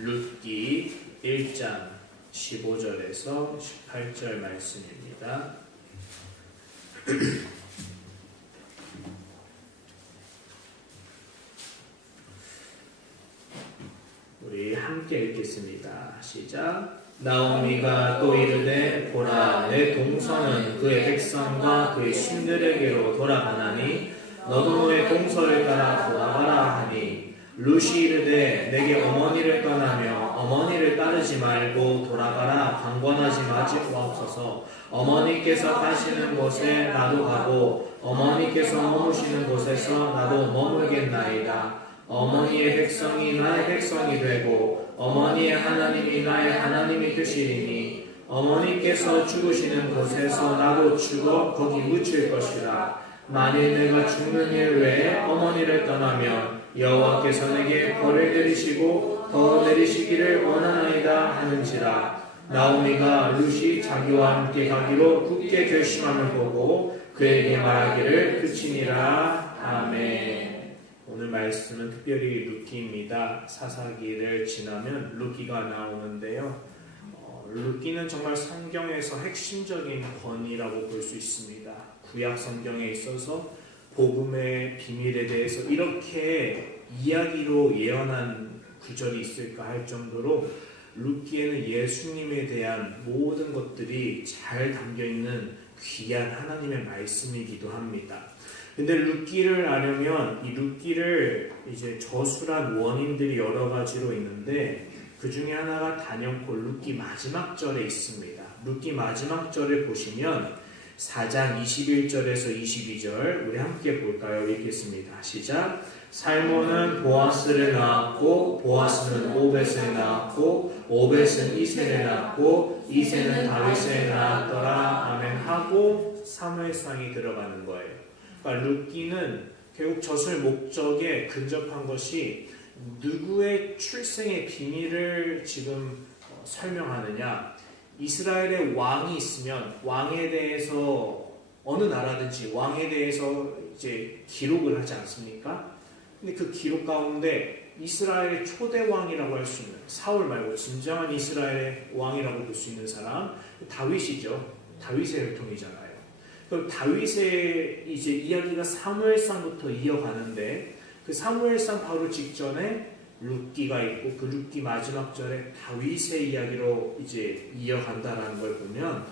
룻기 1장 15절에서 18절 말씀입니다. 우리 함께 읽겠습니다. 시작. 나오미가 또 이르되 보라 내 동서는 그의 백성과 그의 신들에게로 돌아가나니 너도 너의 동서를 따라 돌아가라 하니 룻이 이르되 내게 어머니를 떠나며 어머니를 따르지 말고 돌아가라 강권하지 마시옵소서. 어머니께서 가시는 곳에 나도 가고 어머니께서 머무시는 곳에서 나도 머물겠나이다. 어머니의 백성이 나의 백성이 되고 어머니의 하나님이 나의 하나님이 되시리니 어머니께서 죽으시는 곳에서 나도 죽어 거기 묻힐 것이라. 만일 내가 죽는 일 외에 어머니를 떠나면 여호와께서 내게 벌을 내리시고 더 내리시기를 원하나이다 하는지라. 나오미가 룻이 자기와 함께 가기로 굳게 결심함을 보고 그에게 말하기를 그치니라. 아멘. 오늘 말씀은 특별히 룻기입니다. 사사기를 지나면 룻기가 나오는데요. 룻기는 정말 성경에서 핵심적인 권위라고 볼 수 있습니다. 구약 성경에 있어서 복음의 비밀에 대해서 이렇게 이야기로 예언한 구절이 있을까 할 정도로 룻기에는 예수님에 대한 모든 것들이 잘 담겨있는 귀한 하나님의 말씀이기도 합니다. 근데 룻기를 알려면 이 룻기를 이제 저술한 원인들이 여러 가지로 있는데 그 중에 하나가 단연코 룻기 마지막 절에 있습니다. 룻기 마지막 절을 보시면 4장 21절에서 22절 우리 함께 볼까요? 읽겠습니다. 시작. 살몬은 보아스를 낳았고 보아스는 오벳을 낳았고 오벳은 이새를 낳았고 이새는 다윗을 낳았더라. 아멘 하고 사무엘상이 들어가는 거예요. 그러니까 룻기는 결국 젖을 목적에 근접한 것이 누구의 출생의 비밀을 지금 설명하느냐. 이스라엘의 왕이 있으면 왕에 대해서 어느 나라든지 왕에 대해서 이제 기록을 하지 않습니까? 근데 그 기록 가운데 이스라엘의 초대 왕이라고 할 수 있는 사울 말고 진정한 이스라엘의 왕이라고 볼 수 있는 사람 다윗이죠. 다윗의 혈통이잖아요. 그럼 다윗의 이제 이야기가 사무엘상부터 이어가는데 그 사무엘상 바로 직전에 룻기가 있고 그 룻기 마지막 절에 다윗의 이야기로 이제 이어간다라는 걸 보면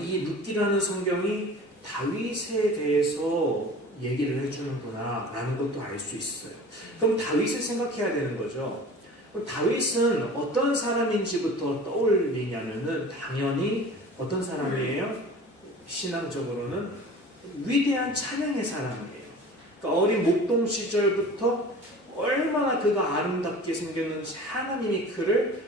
이 룻기라는 성경이 다윗에 대해서 얘기를 해주는구나 라는 것도 알 수 있어요. 그럼 다윗을 생각해야 되는 거죠. 그럼 다윗은 어떤 사람인지부터 떠올리냐면은 당연히 어떤 사람이에요? 신앙적으로는 위대한 찬양의 사람이에요. 그러니까 어린 목동 시절부터 얼마나 그가 아름답게 생겼는지 하나님이 그를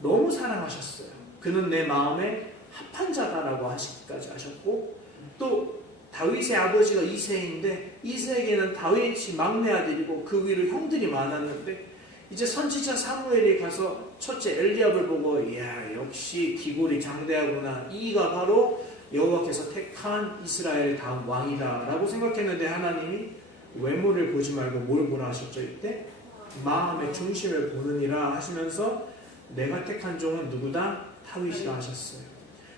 너무 사랑하셨어요. 그는 내 마음에 합한 자다라고 하시기까지 하셨고 또 다윗의 아버지가 이새인데 이새에게는 다윗이 막내 아들이고 그 위로 형들이 많았는데 이제 선지자 사무엘이 가서 첫째 엘리압을 보고 이야 역시 기골이 장대하구나. 이가 바로 여호와께서 택한 이스라엘의 다음 왕이다 라고 생각했는데 하나님이 외모를 보지 말고 뭘 보라 하셨죠? 이때 마음의 중심을 보느니라 하시면서 내가 택한 종은 누구다? 다윗이라 하셨어요.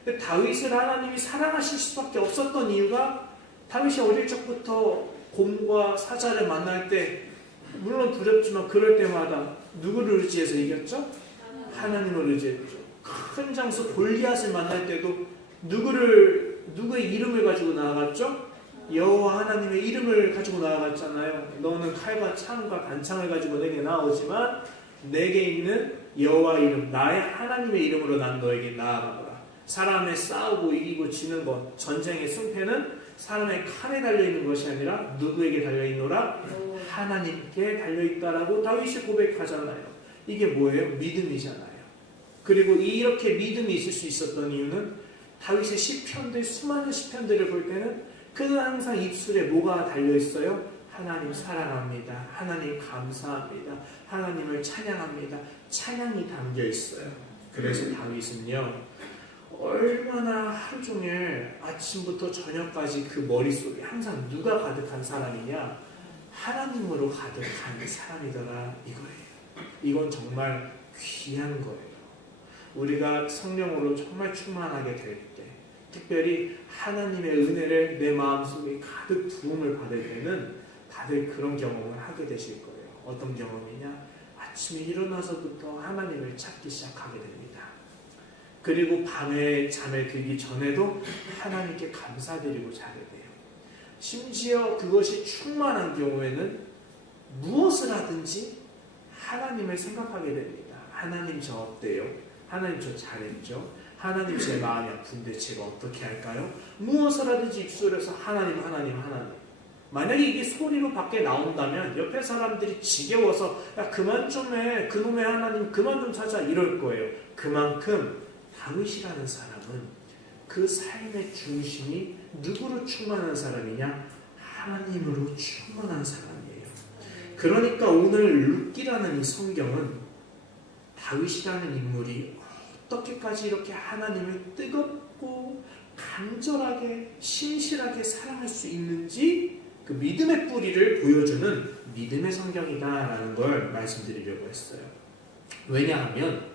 근데 다윗을 하나님이 사랑하실 수밖에 없었던 이유가 다윗이 어릴 적부터 곰과 사자를 만날 때 물론 두렵지만 그럴 때마다 누구를 의지해서 이겼죠? 하나님을 의지했죠. 큰 장수 골리앗을 만날 때도 누구의 이름을 가지고 나아갔죠? 여호와 하나님의 이름을 가지고 나아갔잖아요. 너는 칼과 창과 단창을 가지고 내게 나오지만 내게 있는 여호와 이름 나의 하나님의 이름으로 난 너에게 나아가거라. 사람의 싸우고 이기고 지는 것 전쟁의 승패는 사람의 칼에 달려있는 것이 아니라 누구에게 달려있노라? 하나님께 달려있다라고 다윗이 고백하잖아요. 이게 뭐예요? 믿음이잖아요. 그리고 이렇게 믿음이 있을 수 있었던 이유는 다윗의 시편들 수많은 시편들을 볼 때는 그는 항상 입술에 뭐가 달려있어요? 하나님 사랑합니다. 하나님 감사합니다. 하나님을 찬양합니다. 찬양이 담겨있어요. 그래서 다윗은요 얼마나 하루 종일 아침부터 저녁까지 그 머릿속에 항상 누가 가득한 사람이냐? 하나님으로 가득한 사람이더라 이거예요. 이건 정말 귀한 거예요. 우리가 성령으로 정말 충만하게 될 때, 특별히 하나님의 은혜를 내 마음속에 가득 부음을 받을 때는 다들 그런 경험을 하게 되실 거예요. 어떤 경험이냐? 아침에 일어나서부터 하나님을 찾기 시작하게 됩니다. 그리고 밤에 잠에 들기 전에도 하나님께 감사드리고 자게 돼요. 심지어 그것이 충만한 경우에는 무엇을 하든지 하나님을 생각하게 됩니다. 하나님 저 어때요? 하나님 저 잘했죠? 하나님 제 마음이 아픈데 제가 어떻게 할까요? 무엇을 하든지 입술에서 하나님. 만약에 이게 소리로 밖에 나온다면 옆에 사람들이 지겨워서 야 그만 좀 해. 그놈의 하나님 그만 좀 찾아 이럴 거예요. 그만큼 다윗이라는 사람은 그 삶의 중심이 누구로 충만한 사람이냐? 하나님으로 충만한 사람이에요. 그러니까 오늘 룻기라는 이 성경은 다윗이라는 인물이 어떻게까지 이렇게 하나님을 뜨겁고 간절하게 신실하게 사랑할 수 있는지 그 믿음의 뿌리를 보여주는 믿음의 성경이다라는 걸 말씀드리려고 했어요. 왜냐하면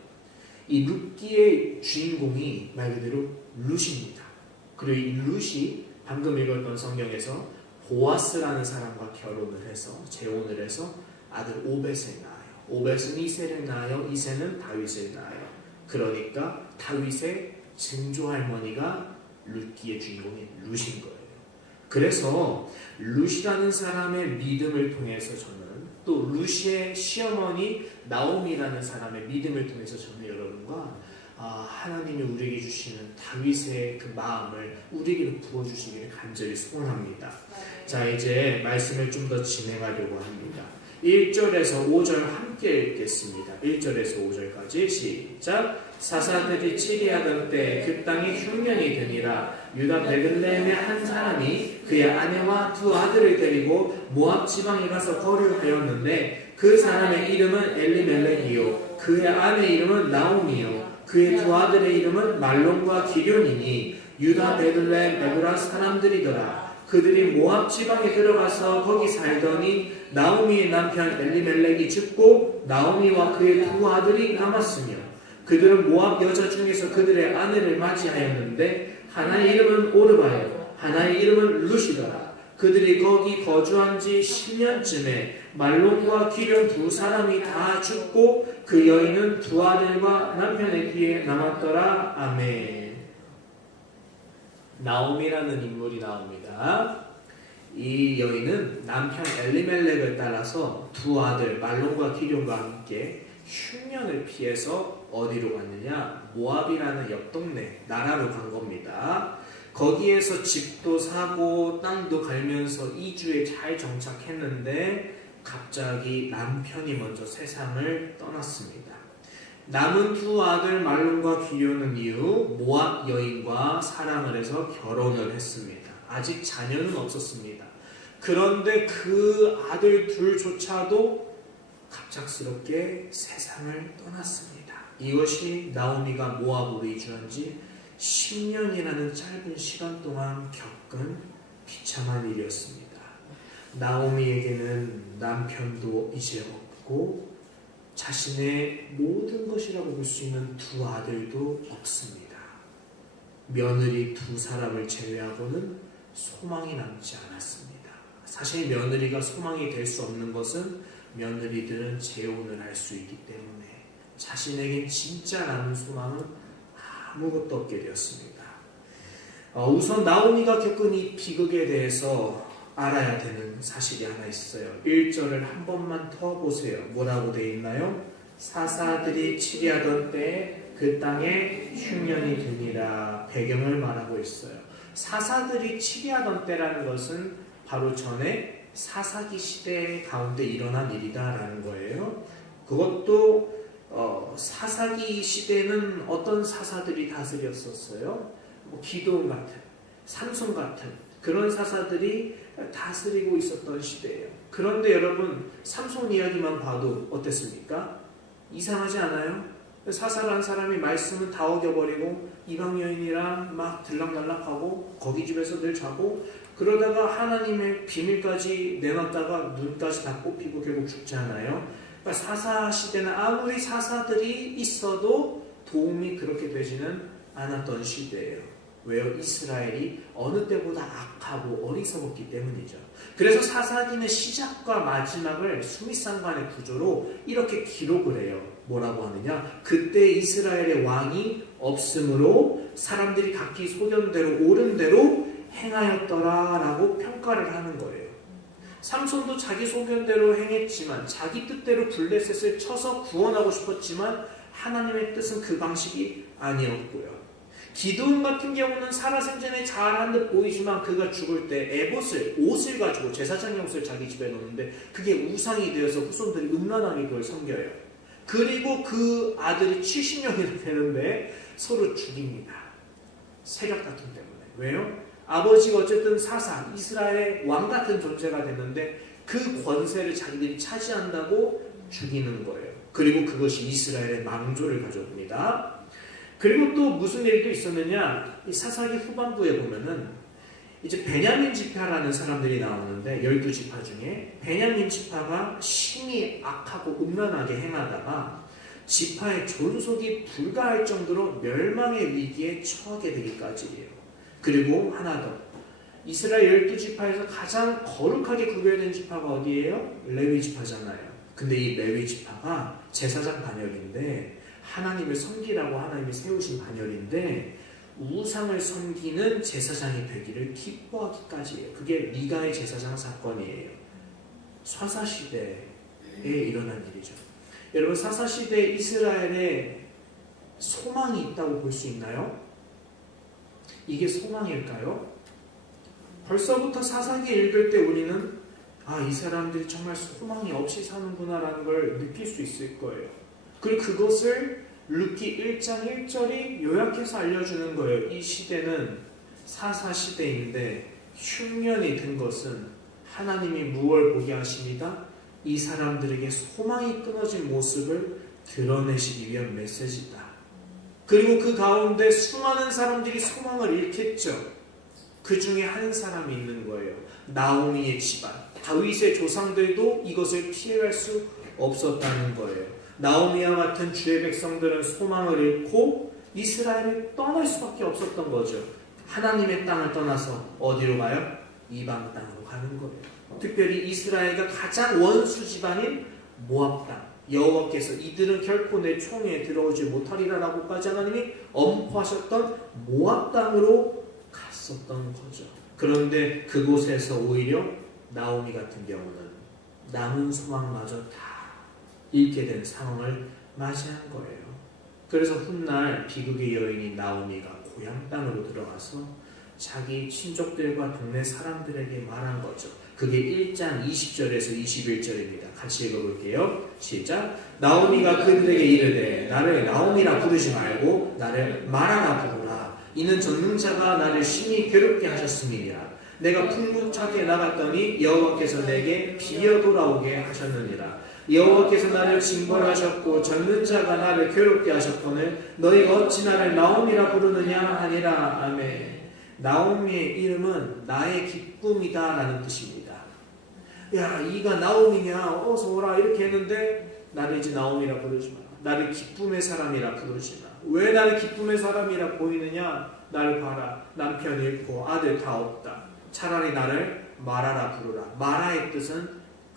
이 룻기의 주인공이 말 그대로 룻입니다. 그리고 이 룻이 방금 읽었던 성경에서 보아스라는 사람과 결혼을 해서 재혼을 해서 아들 오벳을 낳아요. 오벳은 이새를 낳아요. 이새는 다윗을 낳아요. 그러니까 다윗의 증조할머니가 룻기의 주인공인 룻인 거예요. 그래서 룻이라는 사람의 믿음을 통해서 저는 또 룻의 시어머니 나오미라는 사람의 믿음을 통해서 저는 여러분과 하나님이 우리에게 주시는 다윗의 그 마음을 우리에게 부어주시기를 간절히 소원합니다. 자, 이제 말씀을 좀 더 진행하려고 합니다. 1절에서 5절 함께 읽겠습니다. 1절에서 5절까지 시작. 사사들이 치리하던 때 그 땅에 흉년이 드니라. 유다 베들레헴의 한 사람이 그의 아내와 두 아들을 데리고 모압 지방에 가서 거류하였는데 그 사람의 이름은 엘리멜렉이요 그의 아내 이름은 나오미요 그의 두 아들의 이름은 말론과 기럐이니 유다 베들레헴 에브라 사람들이더라. 그들이 모압 지방에 들어가서 거기 살더니 나오미의 남편 엘리멜렉이 죽고 나오미와 그의 두 아들이 남았으며 그들은 모압 여자 중에서 그들의 아내를 맞이하였는데 하나의 이름은 오르바요 하나의 이름은 룻이더라. 그들이 거기 거주한 지 10년쯤에 말론과 기럐 두 사람이 다 죽고 그 여인은 두 아들과 남편의 뒤에 남았더라. 아멘. 나오미라는 인물이 나옵니다. 이 여인은 남편 엘리멜렉을 따라서 두 아들 말론과 기럐과 함께 흉년을 피해서 어디로 갔느냐? 모압이라는 옆 동네 나라로 간 겁니다. 거기에서 집도 사고 땅도 갈면서 2주에 잘 정착했는데 갑자기 남편이 먼저 세상을 떠났습니다. 남은 두 아들 말론과 기럐은 이후 모압 여인과 사랑을 해서 결혼을 했습니다. 아직 자녀는 없었습니다. 그런데 그 아들 둘조차도 갑작스럽게 세상을 떠났습니다. 이것이 나오미가 모압으로 이주한 지 10년이라는 짧은 시간 동안 겪은 비참한 일이었습니다. 나오미에게는 남편도 이제 없고 자신의 모든 것이라고 볼 수 있는 두 아들도 없습니다. 며느리 두 사람을 제외하고는 소망이 남지 않았습니다. 사실 며느리가 소망이 될 수 없는 것은 며느리들은 재혼을 할 수 있기 때문에 자신에게 진짜 남은 소망은 아무것도 없게 되었습니다. 우선 나오미가 겪은 이 비극에 대해서 알아야 되는 사실이 하나 있어요. 1절을 한 번만 더 보세요. 뭐라고 되어 있나요? 사사들이 치리하던 때에 그 땅에 흉년이 드니라. 배경을 말하고 있어요. 사사들이 치리하던 때라는 것은 바로 전에 사사기 시대 가운데 일어난 일이다라는 거예요. 그것도 사사기 시대는 어떤 사사들이 다스렸었어요? 기드온 같은, 삼손 같은 그런 사사들이 다스리고 있었던 시대예요. 그런데 여러분 삼손 이야기만 봐도 어땠습니까? 이상하지 않아요? 사사라는 사람이 말씀은 다 어겨버리고 이방 여인이랑 막 들락날락하고 거기 집에서 늘 자고 그러다가 하나님의 비밀까지 내놨다가 눈까지 다 뽑히고 결국 죽지 않아요? 그러니까 사사 시대는 아무리 사사들이 있어도 도움이 그렇게 되지는 않았던 시대예요. 왜요? 이스라엘이 어느 때보다 악하고 어리석었기 때문이죠. 그래서 사사기는 시작과 마지막을 수미상관의 구조로 이렇게 기록을 해요. 뭐라고 하느냐? 그때 이스라엘의 왕이 없으므로 사람들이 각기 소견대로 옳은 대로 행하였더라라고 평가를 하는 거예요. 삼손도 자기 소견대로 행했지만 자기 뜻대로 블레셋을 쳐서 구원하고 싶었지만 하나님의 뜻은 그 방식이 아니었고요. 기드온 같은 경우는 살아생전에 잘한 듯 보이지만 그가 죽을 때 에봇을, 옷을 가지고 제사장의 옷을 자기 집에 놓는데 그게 우상이 되어서 후손들이 음란하게 그걸 섬겨요. 그리고 그 아들이 70년이 되는데 서로 죽입니다. 세력 다툼 때문에. 왜요? 아버지가 어쨌든 사사, 이스라엘의 왕 같은 존재가 됐는데 그 권세를 자기들이 차지한다고 죽이는 거예요. 그리고 그것이 이스라엘의 망조를 가져옵니다. 그리고 또 무슨 일도 있었느냐? 이 사사기 후반부에 보면은 이제 베냐민 지파라는 사람들이 나오는데 12지파 중에 베냐민 지파가 심히 악하고 음란하게 행하다가 지파의 존속이 불가할 정도로 멸망의 위기에 처하게 되기까지예요. 그리고 하나 더, 이스라엘 12지파에서 가장 거룩하게 구별된 지파가 어디예요? 레위 지파잖아요. 근데 이 레위 지파가 제사장 반열인데 하나님을 섬기라고 하나님이 세우신 반열인데 우상을 섬기는 제사장이 되기를 기뻐하기까지예요. 그게 미가의 제사장 사건이에요. 사사시대에 일어난 일이죠. 여러분, 사사시대에 이스라엘에 소망이 있다고 볼 수 있나요? 이게 소망일까요? 벌써부터 사사기 읽을 때 우리는 이 사람들이 정말 소망이 없이 사는구나 라는 걸 느낄 수 있을 거예요. 그리고 그것을 룻기 1장 1절이 요약해서 알려주는 거예요. 이 시대는 사사시대인데 흉년이 든 것은 하나님이 무엇을 보게 하십니다? 이 사람들에게 소망이 끊어진 모습을 드러내시기 위한 메시지다. 그리고 그 가운데 수많은 사람들이 소망을 잃겠죠. 그 중에 한 사람이 있는 거예요. 나오미의 집안. 다윗의 조상들도 이것을 피해갈 수 없었다는 거예요. 나오미와 같은 주의 백성들은 소망을 잃고 이스라엘을 떠날 수밖에 없었던 거죠. 하나님의 땅을 떠나서 어디로 가요? 이방 땅으로 가는 거예요. 특별히 이스라엘과 가장 원수 집안인 모압 땅. 여호와께서 이들은 결코 내 총에 들어오지 못하리라라고까지 하나님이 엄포하셨던 모압 땅으로 갔었던 거죠. 그런데 그곳에서 오히려 나오미 같은 경우는 남은 소망마저 다 잃게 된 상황을 맞이한 거예요. 그래서 훗날 비극의 여인인 나오미가 고향 땅으로 들어가서 자기 친족들과 동네 사람들에게 말한 거죠. 그게 1장 20절에서 21절입니다. 같이 읽어볼게요. 시작. 나오미가 그들에게 이르되 나를 나오미라 부르지 말고 나를 마라라 부르라. 이는 전능자가 나를 심히 괴롭게 하셨음이니라. 내가 풍부하게 나갔더니 여호와께서 내게 비어 돌아오게 하셨느니라. 여호와께서 나를 징벌하셨고 전능자가 나를 괴롭게 하셨거늘 너희가 어찌 나를 나오미라 부르느냐 하니라. 아멘. 나오미의 이름은 나의 기쁨이다 라는 뜻입니다. 야, 이가 나오미냐, 어서 오라 이렇게 했는데 나를 이제 나오미라 부르지 마. 나를 기쁨의 사람이라 부르지 마. 왜 나를 기쁨의 사람이라 보이느냐? 나를 봐라. 남편 잃고 아들 다 없다. 차라리 나를 마라라 부르라. 마라의 뜻은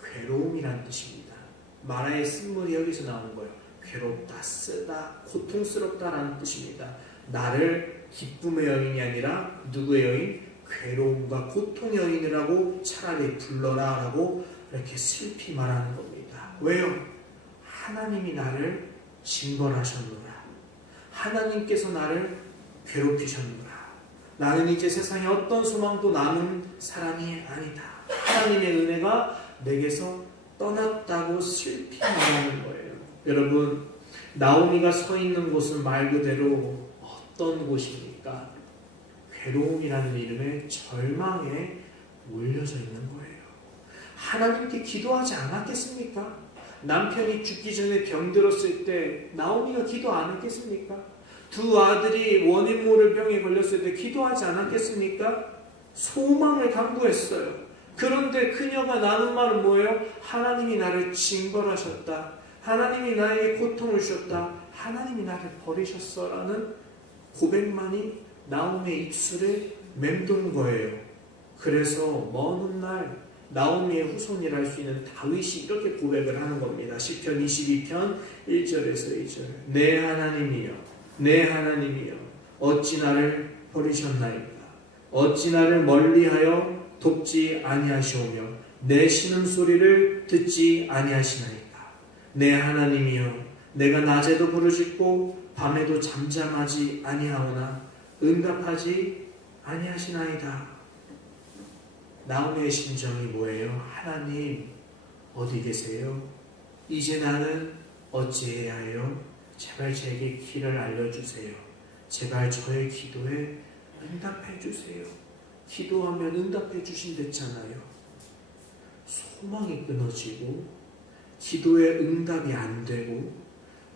괴로움이란 뜻입니다. 마라의 쓴물이 여기서 나오는 거예요. 괴롭다, 쓰다, 고통스럽다라는 뜻입니다. 나를 기쁨의 여인이 아니라 누구의 여인? 괴로움과 고통의 여인이라고 차라리 불러라 라고 이렇게 슬피 말하는 겁니다. 왜요? 하나님이 나를 징벌하셨노라. 하나님께서 나를 괴롭히셨노라. 나는 이제 세상에 어떤 소망도 남은 사람이 아니다. 하나님의 은혜가 내게서 떠났다고 슬피 말하는 거예요. 여러분, 나오미가 서 있는 곳은 말 그대로 어떤 곳입니까? 괴로움이라는 이름의 절망에 몰려져 있는 거예요. 하나님께 기도하지 않았겠습니까? 남편이 죽기 전에 병들었을 때 나오미가 기도 안 했겠습니까? 두 아들이 원인 모를 병에 걸렸을 때 기도하지 않았겠습니까? 소망을 강구했어요. 그런데 그녀가 나눈 말은 뭐예요? 하나님이 나를 징벌하셨다. 하나님이 나에게 고통을 주셨다. 하나님이 나를 버리셨어라는 고백만이 나오미의 입술에 맴도는 거예요. 그래서 먼 훗날 나오미의 후손이라 할 수 있는 다윗이 이렇게 고백을 하는 겁니다. 시편 22편 1절에서 2절. 내 하나님이여, 내 하나님이여, 어찌 나를 버리셨나이까? 어찌 나를 멀리하여 돕지 아니하시오며 내 신음소리를 듣지 아니하시나이까? 내 하나님이여, 내가 낮에도 부르짖고 밤에도 잠잠하지 아니하오나 응답하지 아니하시나이다. 나오미의 심정이 뭐예요? 하나님 어디 계세요? 이제 나는 어찌해야 해요? 제발 제게 길을 알려주세요. 제발 저의 기도에 응답해 주세요. 기도하면 응답해 주신댔잖아요. 소망이 끊어지고 기도에 응답이 안 되고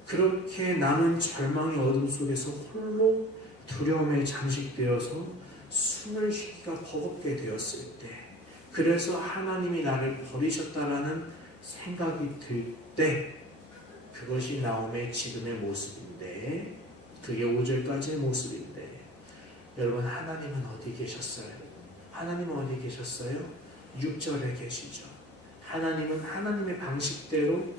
그렇게 남은 절망의 어둠 속에서 홀로 두려움에 잠식되어서 숨을 쉬기가 버겁게 되었을 때, 그래서 하나님이 나를 버리셨다라는 생각이 들 때, 그것이 나오미의 지금의 모습인데, 그게 5절까지의 모습인데, 여러분 하나님은 어디 계셨어요? 하나님은 어디 계셨어요? 6절에 계시죠. 하나님은 하나님의 방식대로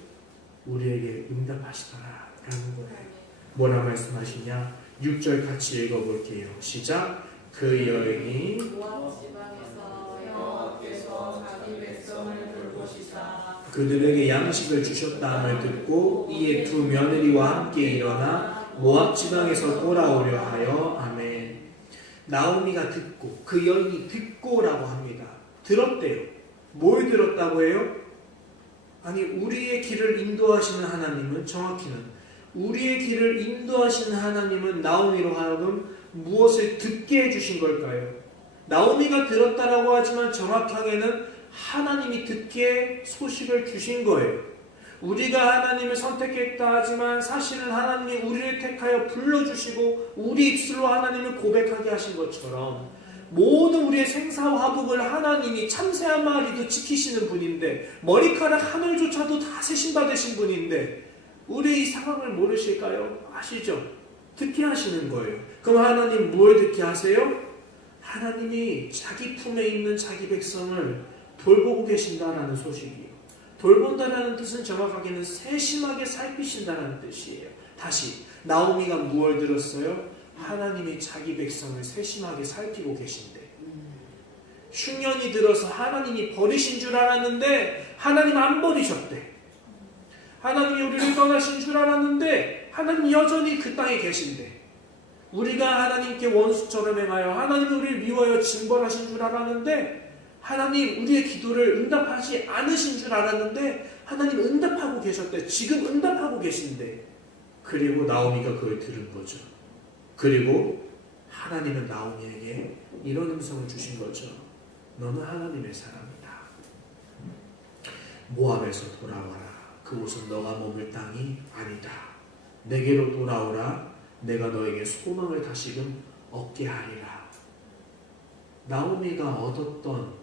우리에게 응답하시더라 라는 거예요. 뭐라 말씀하시냐? 6절 같이 읽어볼게요. 시작. 그 여인이 모압 지방에서 여호와께서 자기 백성을 돌보시사 그들에게 양식을 주셨다함을 듣고 이에 두 며느리와 함께 일어나 모압 지방에서 돌아오려 하여. 아멘. 나오미가 듣고, 그 여인이 듣고라고 합니다. 들었대요. 뭘 들었다고 해요? 아니, 우리의 길을 인도하시는 하나님은, 정확히는 우리의 길을 인도하시는 하나님은 나오미로 하여금 무엇을 듣게 해주신 걸까요? 나오미가 들었다라고 하지만 정확하게는 하나님이 듣게 소식을 주신 거예요. 우리가 하나님을 선택했다 하지만 사실은 하나님이 우리를 택하여 불러주시고 우리 입술로 하나님을 고백하게 하신 것처럼 모든 우리의 생사화복을 하나님이 참새 한 마리도 지키시는 분인데, 머리카락 하늘조차도 다 세신받으신 분인데 우리 이 상황을 모르실까요? 아시죠? 듣게 하시는 거예요. 그럼 하나님 뭘 듣게 하세요? 하나님이 자기 품에 있는 자기 백성을 돌보고 계신다라는 소식이에요. 돌본다라는 뜻은 정확하게는 세심하게 살피신다라는 뜻이에요. 다시, 나오미가 무엇을 들었어요? 하나님이 자기 백성을 세심하게 살피고 계신대. 흉년이 들어서 하나님이 버리신 줄 알았는데 하나님 안 버리셨대. 하나님이 우리를 떠나신 줄 알았는데 하나님 여전히 그 땅에 계신대. 우리가 하나님께 원수처럼 행하여 하나님이 우리를 미워하여 징벌하신 줄 알았는데 하나님 우리의 기도를 응답하지 않으신 줄 알았는데 하나님 응답하고 계셨대. 지금 응답하고 계신대. 그리고 나오미가 그걸 들은 거죠. 그리고 하나님은 나오미에게 이런 음성을 주신 거죠. 너는 하나님의 사람이다. 모압에서 돌아와라. 그곳은 너가 머물 땅이 아니다. 내게로 돌아오라. 내가 너에게 소망을 다시금 얻게 하리라. 나오미가 얻었던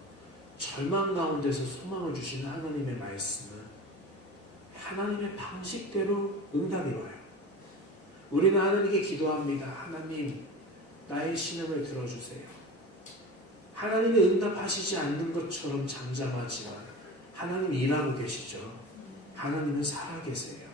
절망 가운데서 소망을 주시는 하나님의 말씀은 하나님의 방식대로 응답이 와요. 우리는 하나님께 기도합니다. 하나님, 나의 신음을 들어주세요. 하나님이 응답하시지 않는 것처럼 잠잠하지만 하나님이 일하고 계시죠. 하나님은 살아계세요.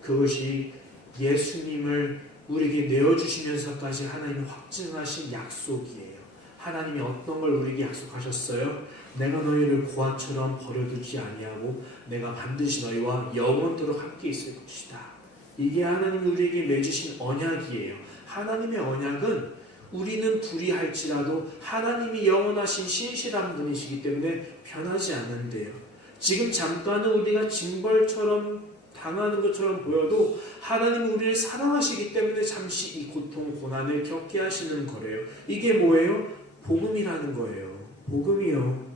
그것이 예수님을 우리에게 내어주시면서까지 하나님이 확증하신 약속이에요. 하나님이 어떤 걸 우리에게 약속하셨어요? 내가 너희를 고아처럼 버려두지 아니하고 내가 반드시 너희와 영원토록 함께 있을 것이다. 이게 하나님이 우리에게 맺으신 언약이에요. 하나님의 언약은 우리는 불의할지라도 하나님이 영원하신 신실한 분이시기 때문에 변하지 않는데요. 지금 잠깐은 우리가 징벌처럼 당하는 것처럼 보여도 하나님은 우리를 사랑하시기 때문에 잠시 이 고통, 고난을 겪게 하시는 거래요. 이게 뭐예요? 복음이라는 거예요. 복음이요.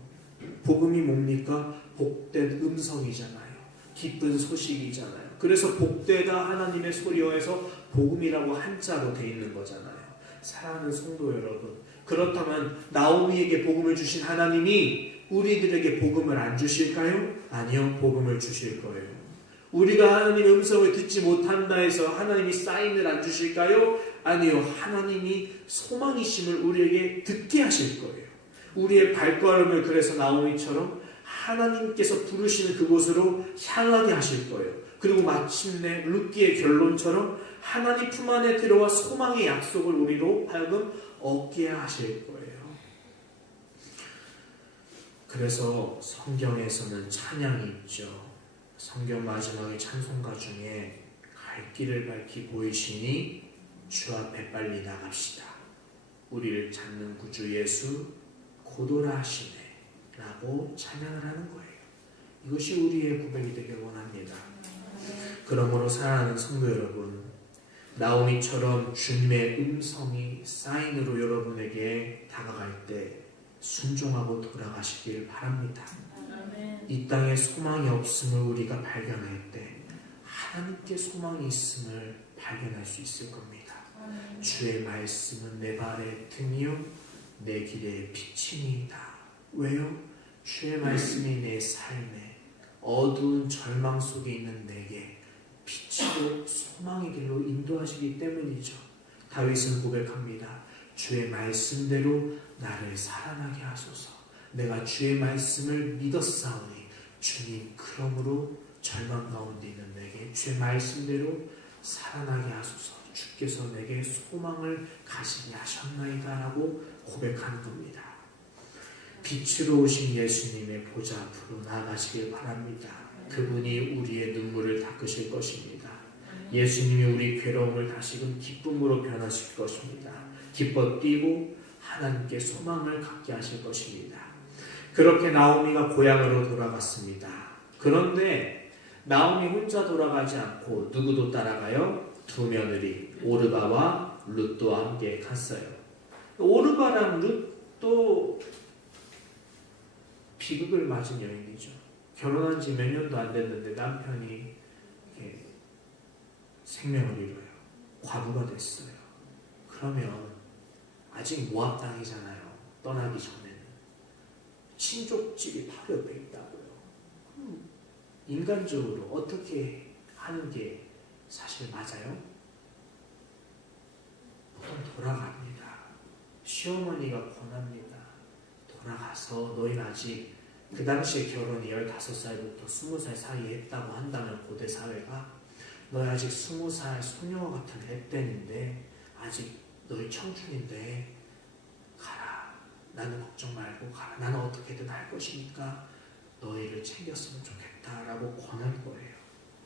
복음이 뭡니까? 복된 음성이잖아요. 기쁜 소식이잖아요. 그래서 복되다 하나님의 소리어에서 복음이라고 한자로 돼 있는 거잖아요. 사랑하는 성도 여러분, 그렇다면 나오미에게 복음을 주신 하나님이 우리들에게 복음을 안 주실까요? 아니요, 복음을 주실 거예요. 우리가 하나님의 음성을 듣지 못한다 해서 하나님이 사인을 안 주실까요? 아니요. 하나님이 소망이심을 우리에게 듣게 하실 거예요. 우리의 발걸음을 그래서 나오미처럼 하나님께서 부르시는 그곳으로 향하게 하실 거예요. 그리고 마침내 룻기의 결론처럼 하나님 품 안에 들어와 소망의 약속을 우리로 하여금 얻게 하실 거예요. 그래서 성경에서는 찬양이 있죠. 성경 마지막의 찬송가 중에 갈 길을 밝히 보이시니 주 앞에 빨리 나갑시다. 우리를 찾는 구주 예수 고도라 하시네 라고 찬양을 하는 거예요. 이것이 우리의 고백이 되길 원합니다. 그러므로 사랑하는 성도 여러분, 나오미처럼 주님의 음성이 사인으로 여러분에게 다가갈 때 순종하고 돌아가시길 바랍니다. 이 땅에 소망이 없음을 우리가 발견할 때 하나님께 소망이 있음을 발견할 수 있을 겁니다. 주의 말씀은 내 발의 등이요 내 길의 빛이니이다. 왜요? 주의 말씀이 내 삶에 어두운 절망 속에 있는 내게 빛으로 소망의 길로 인도하시기 때문이죠. 다윗은 고백합니다. 주의 말씀대로 나를 살아나게 하소서. 내가 주의 말씀을 믿었사오니 주님 그러므로 절망 가운데 있는 내게 주의 말씀대로 살아나게 하소서. 주께서 내게 소망을 가시게 하셨나이다 라고 고백하는 겁니다. 빛으로 오신 예수님의 보좌 앞으로 나아가시길 바랍니다. 그분이 우리의 눈물을 닦으실 것입니다. 예수님이 우리 괴로움을 다시금 기쁨으로 변하실 것입니다. 기뻐 뛰고 하나님께 소망을 갖게 하실 것입니다. 그렇게 나오미가 고향으로 돌아갔습니다. 그런데 나오미 혼자 돌아가지 않고 누구도 따라가요? 두 며느리 오르바와 룻도와 함께 갔어요. 오르바랑 룻도 비극을 맞은 여인이죠. 결혼한 지 몇 년도 안 됐는데 남편이 생명을 잃어요. 과부가 됐어요. 그러면 아직 모압 땅이잖아요. 떠나기 전에는 친족집이 바로 옆에 있다고요. 인간적으로 어떻게 하는 게 사실 맞아요? 보통 돌아갑니다. 시어머니가 권합니다. 돌아가서 너희는 아직 그 당시에 결혼이 15살부터 20살 사이에 했다고 한다면 고대 사회가 너희 아직 20살 소녀 같은 애 때인데 아직 너희 청춘인데 가라. 나는 걱정 말고 가라. 나는 어떻게든 할 것이니까 너희를 챙겼으면 좋겠다라고 권한 거예요.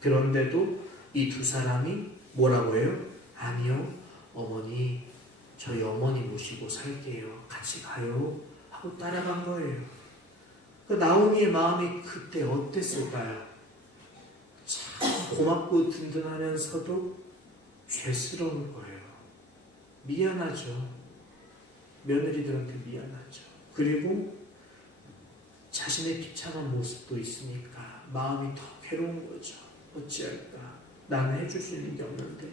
그런데도 이 두 사람이 뭐라고 해요? 아니요. 어머니 저희 어머니 모시고 살게요. 같이 가요. 하고 따라간 거예요. 그 나오미의 마음이 그때 어땠을까요? 참 고맙고 든든하면서도 죄스러운 거예요. 미안하죠. 며느리들한테 미안하죠. 그리고 자신의 비참한 모습도 있으니까 마음이 더 괴로운 거죠. 어찌할까? 나는 해줄 수 있는 게 없는데.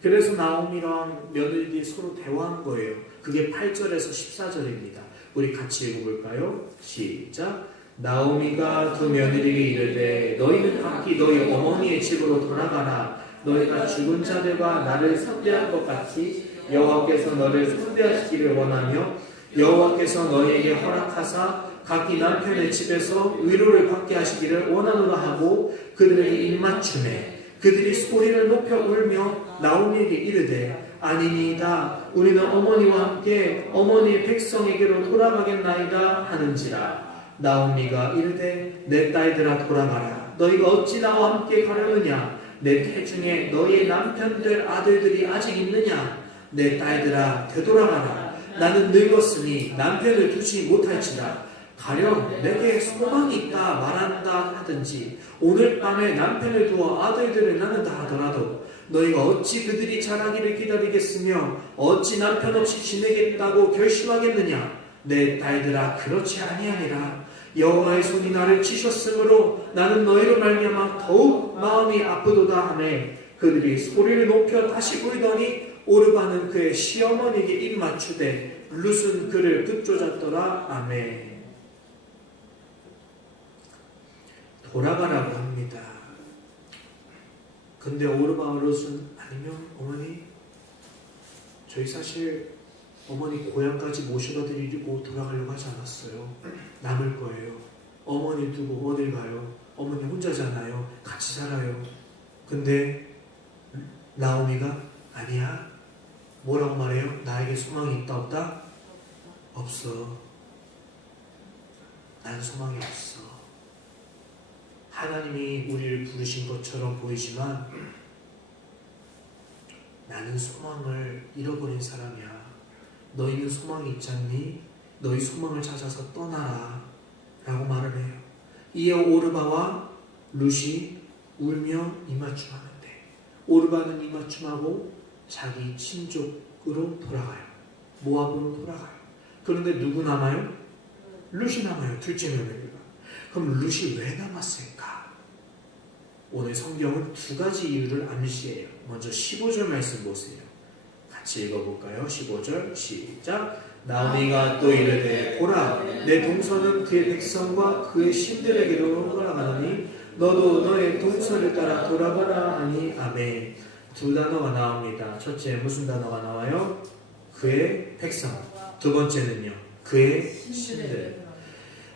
그래서 나오미랑 며느리들이 서로 대화한 거예요. 그게 8절에서 14절입니다. 우리 같이 읽어볼까요? 시작. 나오미가 두 며느리에게 이르되 너희는 각기 너희 어머니의 집으로 돌아가라. 너희가 죽은 자들과 나를 선대한 것 같이 여호와께서 너를 선대하시기를 원하며 여호와께서 너희에게 허락하사 각기 남편의 집에서 위로를 받게 하시기를 원하노라 하고 그들에게 입맞추매 그들이 소리를 높여 울며 나오미에게 이르되 아니니이다. 우리는 어머니와 함께 어머니의 백성에게로 돌아가겠나이다 하는지라. 나오미가 이르되 내 딸들아 돌아가라. 너희가 어찌 나와 함께 가려느냐. 내 태중에 너희의 남편들 아들들이 아직 있느냐. 내 딸들아 되돌아가라. 나는 늙었으니 남편을 두지 못할지라. 가령 내게 소망이 있다 말한다 하든지 오늘 밤에 남편을 두어 아들들을 낳는다 하더라도 너희가 어찌 그들이 자라기를 기다리겠으며 어찌 남편 없이 지내겠다고 결심하겠느냐. 내 딸들아 그렇지 아니하니라. 여호와의 손이 나를 치셨으므로 나는 너희로 말미암아 더욱 마음이 아프도다 하매 그들이 소리를 높여 다시 울더니 오르바는 그의 시어머니에게 입 맞추되 룻은 그를 붙쫓았더라. 아멘. 돌아가라고 합니다. 근데 오르바와 룻은 아니면 어머니 저희 사실 어머니 고향까지 모셔다 드리고 돌아가려고 하지 않았어요. 남을 거예요. 어머니 두고 어딜 가요? 어머니 혼자잖아요. 같이 살아요. 근데 나오미가 아니야. 뭐라고 말해요? 나에게 소망이 있다 없다? 없어. 난 소망이 없어. 하나님이 우리를 부르신 것처럼 보이지만 나는 소망을 잃어버린 사람이야. 너희는 소망이 있지 않니? 너희 소망을 찾아서 떠나라 라고 말을 해요. 이에 오르바와 룻이 울며 이맞춤하는데 오르바는 이맞춤하고 자기 친족으로 돌아가요. 모압으로 돌아가요. 그런데 누구 남아요? 룻이 남아요. 둘째 며느리가. 그럼 룻이 왜 남았을까? 오늘 성경은 두 가지 이유를 암시해요. 먼저 15절 말씀 보세요. 같이 읽어볼까요? 15절 시작. 나오미가 또 이르되 보라 내 동서는 그의 백성과 그의 신들에게로 돌아가느니 너도 너의 동서를 따라 돌아가라 하니 아멘. 두 단어가 나옵니다. 첫째 무슨 단어가 나와요? 그의 백성. 두 번째는요. 그의 신들.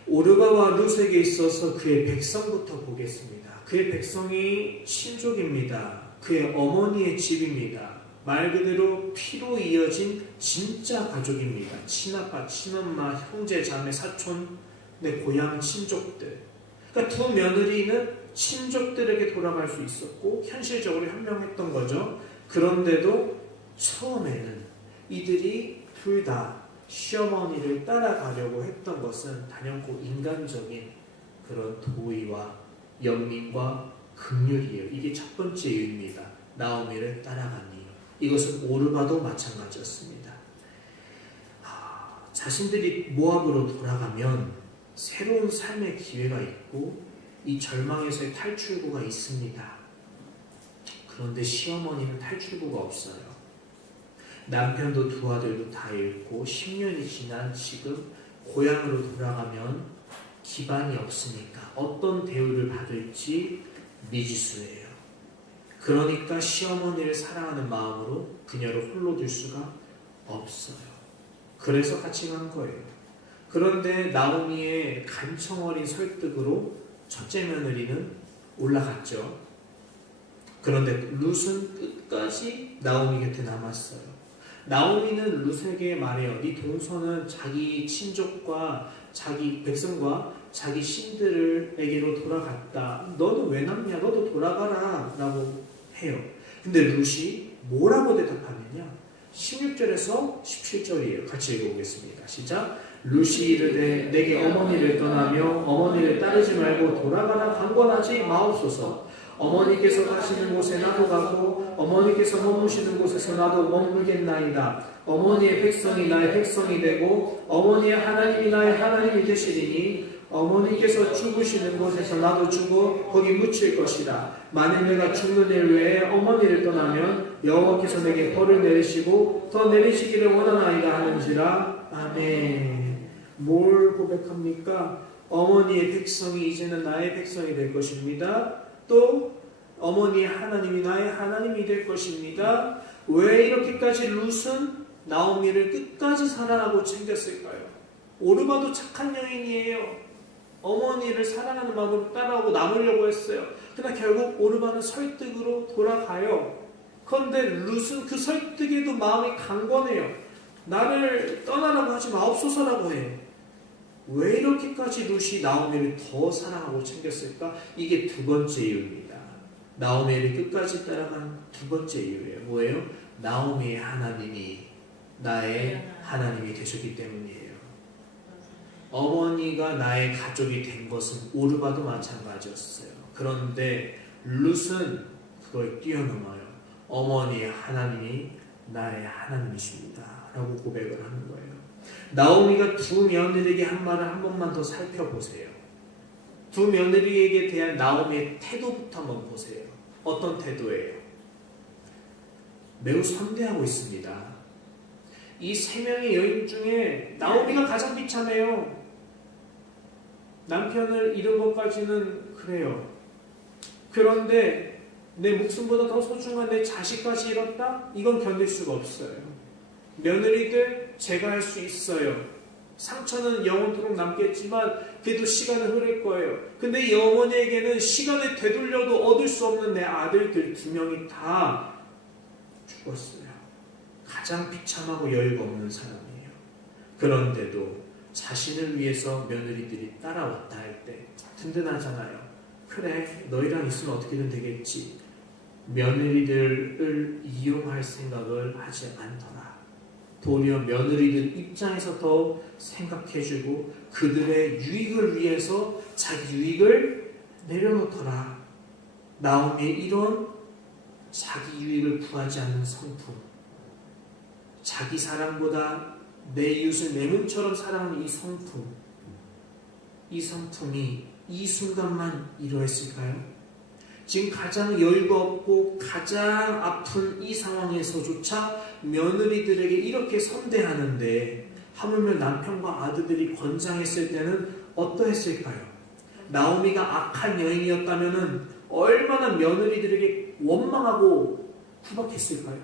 오르바와 룻에게 있어서 그의 백성부터 보겠습니다. 그의 백성이 친족입니다. 그의 어머니의 집입니다. 말 그대로 피로 이어진 진짜 가족입니다. 친아빠, 친엄마, 형제, 자매, 사촌, 내 고향 친족들. 그러니까 두 며느리는 친족들에게 돌아갈 수 있었고 현실적으로 현명했던 거죠. 그런데도 처음에는 이들이 둘 다 시어머니를 따라가려고 했던 것은 단연코 인간적인 그런 도의와 연민과 긍휼이에요. 이게 첫 번째 이유입니다. 나오미를 따라간 이유. 이것은 오르바도 마찬가지였습니다. 자신들이 모압으로 돌아가면 새로운 삶의 기회가 있고 이 절망에서의 탈출구가 있습니다. 그런데 시어머니는 탈출구가 없어요. 남편도 두 아들도 다 잃고 10년이 지난 지금 고향으로 돌아가면 기반이 없으니까 어떤 대우를 받을지 미지수예요. 그러니까 시어머니를 사랑하는 마음으로 그녀를 홀로 둘 수가 없어요. 그래서 같이 간 거예요. 그런데 나오미의 간청 어린 설득으로 첫째 며느리는 올라갔죠. 그런데 룻은 끝까지 나오미 곁에 남았어요. 나오미는 룻에게 말해요. 네 동서는 자기 친족과 자기 백성과 자기 신들에게로 돌아갔다. 너는 왜 남냐? 너도 돌아가라 라고 해요. 근데 룻이 뭐라고 대답하느냐? 16절에서 17절이에요. 같이 읽어보겠습니다. 시작. 룻이 이르되 내게 어머니를 떠나며 어머니를 따르지 말고 돌아가라 강권하지 마옵소서. 어머니께서 가시는 곳에 나도 가고 어머니께서 머무시는 곳에서 나도 머물겠나이다. 어머니의 백성이 나의 백성이 되고 어머니의 하나님이 나의 하나님이 되시리니 어머니께서 죽으시는 곳에서 나도 죽어 거기 묻힐 것이다. 만일 내가 죽는 일 외에 어머니를 떠나면 여호와께서 내게 벌을 내리시고 더 내리시기를 원하나이다 하는지라. 아멘. 뭘 고백합니까? 어머니의 백성이 이제는 나의 백성이 될 것입니다. 또 어머니의 하나님이 나의 하나님이 될 것입니다. 왜 이렇게까지 룻은 나오미를 끝까지 사랑하고 챙겼을까요? 오르바도 착한 여인이에요. 어머니를 사랑하는 마음으로 따라오고 남으려고 했어요. 그러나 결국 오르바는 설득으로 돌아가요. 그런데 룻은 그 설득에도 마음이 강건해요. 나를 떠나라고 하지 마옵소서라고 해요. 왜 이렇게까지 룻이 나오미를 더 사랑하고 챙겼을까? 이게 두 번째 이유입니다. 나오미를 끝까지 따라간 두 번째 이유예요. 뭐예요? 나오미의 하나님이 나의 하나님이 되셨기 때문이에요. 어머니가 나의 가족이 된 것은 오르바도 마찬가지였어요. 그런데 룻은 그걸 뛰어넘어요. 어머니의 하나님이 나의 하나님이십니다 라고 고백을 하는 거예요. 나오미가 두 며느리에게 한 말을 한 번만 더 살펴보세요. 두 며느리에게 대한 나오미의 태도부터 한번 보세요. 어떤 태도예요? 매우 선대하고 있습니다. 이 세 명의 여인 중에 나오미가 가장 비참해요. 남편을 잃은 것까지는 그래요. 그런데 내 목숨보다 더 소중한 내 자식까지 잃었다? 이건 견딜 수가 없어요. 며느리들 제가 할 수 있어요. 상처는 영원토록 남겠지만 그래도 시간은 흐를 거예요. 근데 이 어머니에게는 시간을 되돌려도 얻을 수 없는 내 아들들 2명이 다 죽었어요. 가장 비참하고 여유가 없는 사람이에요. 그런데도 자신을 위해서 며느리들이 따라왔다 할 때 든든하잖아요. 그래, 너희랑 있으면 어떻게든 되겠지. 며느리들을 이용할 생각을 하지 않더라. 도리어 며느리들 입장에서 더 생각해주고 그들의 유익을 위해서 자기 유익을 내려놓더라. 나오미의 이런 자기 유익을 구하지 않는 성품, 자기 사랑보다 내 이웃을 내 몸처럼 사랑하는 이 성품이 이 순간만 이러했을까요? 지금 가장 여유가 없고 가장 아픈 이 상황에서조차 며느리들에게 이렇게 선대하는데 하물며 남편과 아들들이 권장했을 때는 어떠했을까요? 나오미가 악한 여인이었다면 얼마나 며느리들에게 원망하고 구박했을까요?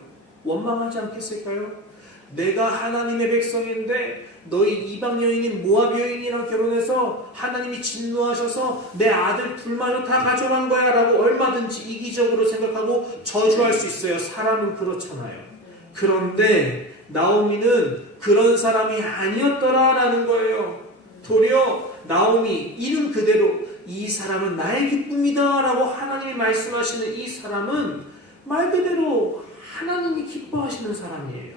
원망하지 않겠을까요? 내가 하나님의 백성인데 너희 이방 여인인 모압 여인이랑 결혼해서 하나님이 진노하셔서 내 아들 둘만을 다 가져간 거야 라고 얼마든지 이기적으로 생각하고 저주할 수 있어요. 사람은 그렇잖아요. 그런데 나오미는 그런 사람이 아니었더라라는 거예요. 도리어 나오미 이름 그대로 이 사람은 나의 기쁨이다 라고 하나님이 말씀하시는 이 사람은 말 그대로 하나님이 기뻐하시는 사람이에요.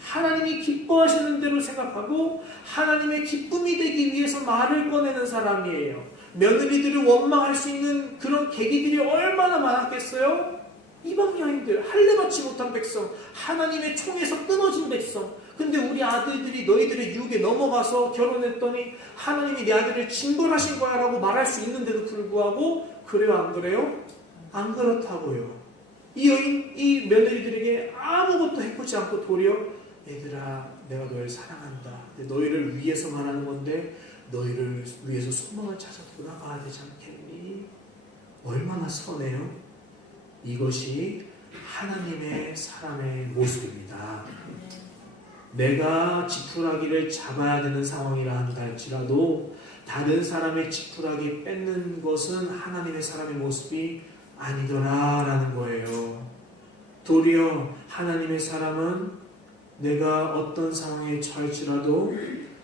하나님이 기뻐하시는 대로 생각하고 하나님의 기쁨이 되기 위해서 말을 꺼내는 사람이에요. 며느리들을 원망할 수 있는 그런 계기들이 얼마나 많았겠어요? 이방 여인들, 할례받지 못한 백성, 하나님의 총에서 끊어진 백성. 근데 우리 아들들이 너희들의 유혹에 넘어가서 결혼했더니 하나님이 내 아들을 징벌하신 거야 라고 말할 수 있는데도 불구하고 그래요 안 그래요? 안 그렇다고요. 이 며느리들에게 아무것도 해코지 않고 도리어 얘들아 내가 너희를 사랑한다. 근데 너희를 위해서 말하는 건데 너희를 위해서 소망을 찾아 돌아가야 되지 않겠니? 얼마나 선해요? 이것이 하나님의 사람의 모습입니다. 내가 지푸라기를 잡아야 되는 상황이라 한다 할지라도 다른 사람의 지푸라기 뺏는 것은 하나님의 사람의 모습이 아니더라라는 거예요. 도리어 하나님의 사람은 내가 어떤 상황에 처할지라도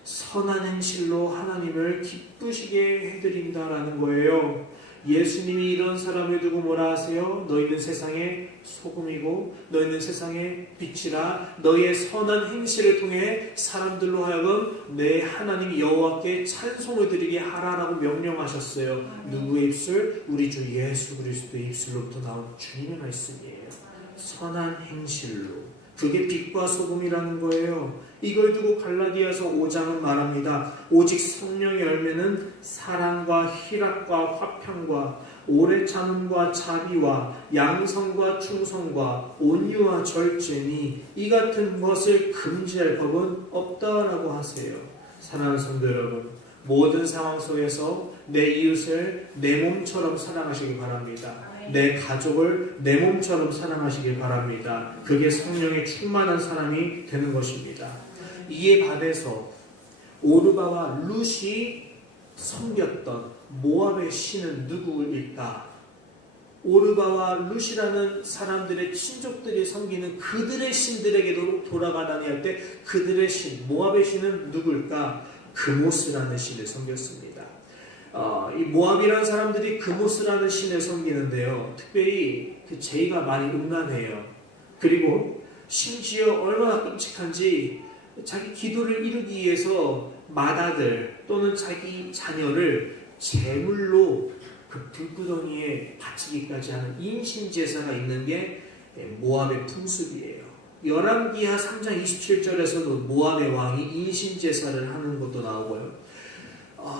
선한 행실로 하나님을 기쁘시게 해드린다라는 거예요. 예수님이 이런 사람을 두고 뭐라 하세요? 너희는 세상의 소금이고 너희는 세상의 빛이라. 너희의 선한 행실을 통해 사람들로 하여금 내 하나님 여호와께 찬송을 드리게 하라라고 명령하셨어요. 누구의 입술? 우리 주 예수 그리스도의 입술로부터 나온 주님의 말씀이에요. 선한 행실로. 그게 빛과 소금이라는 거예요. 이걸 두고 갈라디아서 5장은 말합니다. 오직 성령의 열매는 사랑과 희락과 화평과 오래 참음과 자비와 양성과 충성과 온유와 절제니 이 같은 것을 금지할 법은 없다라고 하세요. 사랑하는 성도 여러분, 모든 상황 속에서 내 이웃을 내 몸처럼 사랑하시기 바랍니다. 내 가족을 내 몸처럼 사랑하시길 바랍니다. 그게 성령에 충만한 사람이 되는 것입니다. 이에 반해서 오르바와 룻이 섬겼던 모압의 신은 누구일까? 오르바와 룻이라는 사람들의 친족들이 섬기는 그들의 신들에게도 돌아가다니 할 때 그들의 신, 모압의 신은 누구일까? 그모스라는 신을 섬겼습니다. 이 모압이라는 사람들이 그모스라는 신을 섬기는데요. 특별히 그 제의가 많이 음란해요. 그리고 심지어 얼마나 끔찍한지 자기 기도를 이루기 위해서 맏아들 또는 자기 자녀를 제물로 그 불구덩이에 바치기까지 하는 임신제사가 있는 게 모압의 풍습이에요. 열왕기하 3장 27절에서도 모압의 왕이 임신제사를 하는 것도 나오고요.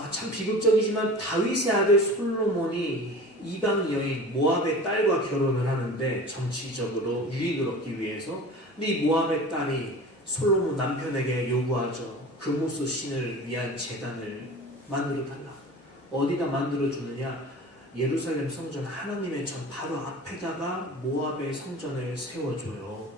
참 비극적이지만 다윗의 아들 솔로몬이 이방 여인 모압의 딸과 결혼을 하는데 정치적으로 유익을 얻기 위해서. 근데 이 모압의 딸이 솔로몬 남편에게 요구하죠. 그모스 신을 위한 제단을 만들어 달라. 어디다 만들어 주느냐? 예루살렘 성전 하나님의 전 바로 앞에다가 모압의 성전을 세워줘요.